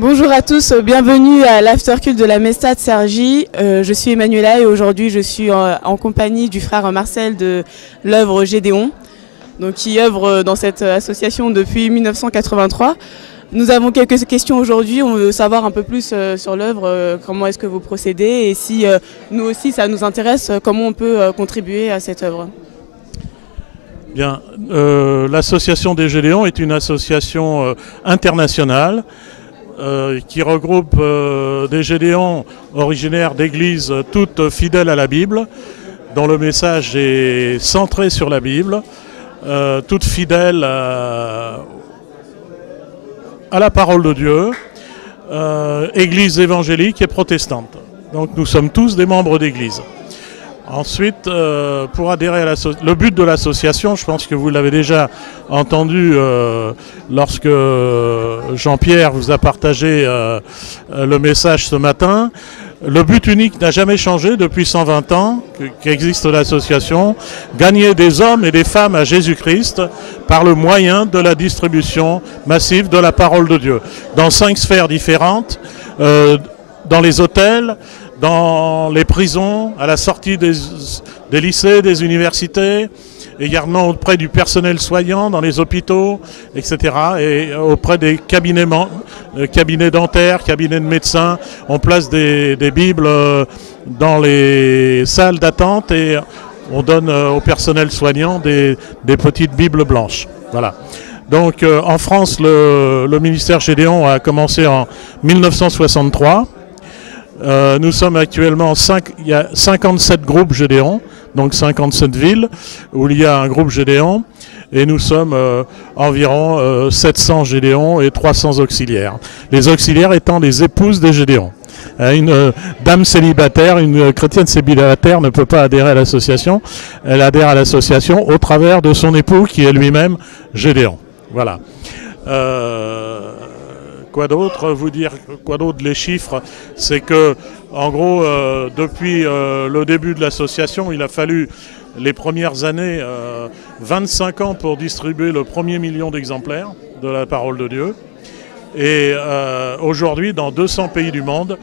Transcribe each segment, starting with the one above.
Bonjour à tous, bienvenue à l'Aftercult de la Mesta de Cergy. Je suis Emmanuela et aujourd'hui je suis en compagnie du frère Marcel de l'œuvre Gédéon, donc qui œuvre dans cette association depuis 1983. Nous avons quelques questions aujourd'hui, on veut savoir un peu plus sur l'œuvre, comment est-ce que vous procédez et si nous aussi ça nous intéresse, comment on peut contribuer à cette œuvre. Bien, l'association des Gédéons est une association internationale qui regroupe des Gédéons originaires d'églises toutes fidèles à la Bible, dont le message est centré sur la Bible, toutes fidèles à la parole de Dieu, église évangélique et protestante. Donc nous sommes tous des membres d'église. Ensuite, pour adhérer à le but de l'association, je pense que vous l'avez déjà entendu lorsque Jean-Pierre vous a partagé le message ce matin. Le but unique n'a jamais changé depuis 120 ans qu'existe l'association, gagner des hommes et des femmes à Jésus-Christ par le moyen de la distribution massive de la parole de Dieu. Dans 5 sphères différentes, dans les hôtels, dans les prisons, à la sortie des lycées, des universités, également auprès du personnel soignant, dans les hôpitaux, etc. Et auprès des cabinets dentaires, cabinets de médecins. On place des Bibles dans les salles d'attente et on donne au personnel soignant des petites Bibles blanches. Voilà. Donc en France, le ministère Gédéon a commencé en 1963. Nous sommes actuellement, il y a 57 groupes Gédéons, donc 57 villes où il y a un groupe Gédéon, et nous sommes environ 700 Gédéons et 300 auxiliaires. Les auxiliaires étant les épouses des Gédéons. Une dame célibataire, une chrétienne célibataire ne peut pas adhérer à l'association, elle adhère à l'association au travers de son époux qui est lui-même Gédéon. Voilà. Quoi d'autre vous dire? Quoi d'autre? Les chiffres, c'est que, en gros, depuis le début de l'association, il a fallu les premières années 25 ans pour distribuer le premier million d'exemplaires de la parole de Dieu. Et aujourd'hui, dans 200 pays du monde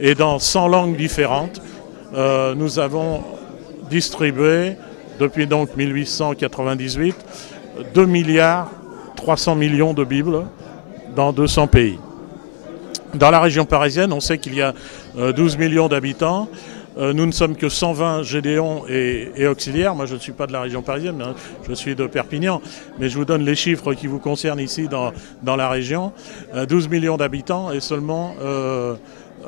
et dans 100 langues différentes, nous avons distribué, depuis donc 1898, 2 milliards 300 millions de Bibles dans 200 pays. Dans la région parisienne, on sait qu'il y a 12 millions d'habitants. Nous ne sommes que 120 Gédéons et auxiliaires. Moi, je ne suis pas de la région parisienne, hein. Je suis de Perpignan. Mais je vous donne les chiffres qui vous concernent ici dans la région. 12 millions d'habitants et seulement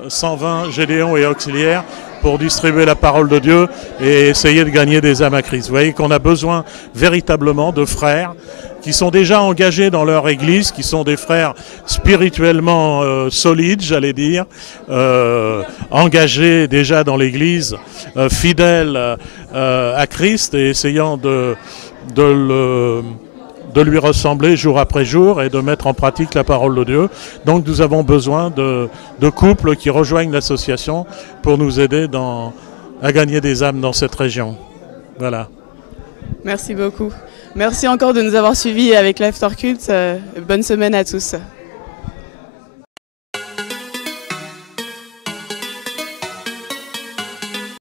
120 Gédéons et auxiliaires pour distribuer la parole de Dieu et essayer de gagner des âmes à Christ. Vous voyez qu'on a besoin véritablement de frères qui sont déjà engagés dans leur église, qui sont des frères spirituellement solides, j'allais dire, engagés déjà dans l'église, fidèles à Christ et essayant de lui ressembler jour après jour et de mettre en pratique la parole de Dieu. Donc nous avons besoin de couples qui rejoignent l'association pour nous aider à gagner des âmes dans cette région. Voilà. Merci beaucoup. Merci encore de nous avoir suivis avec l'Aftercult. Bonne semaine à tous.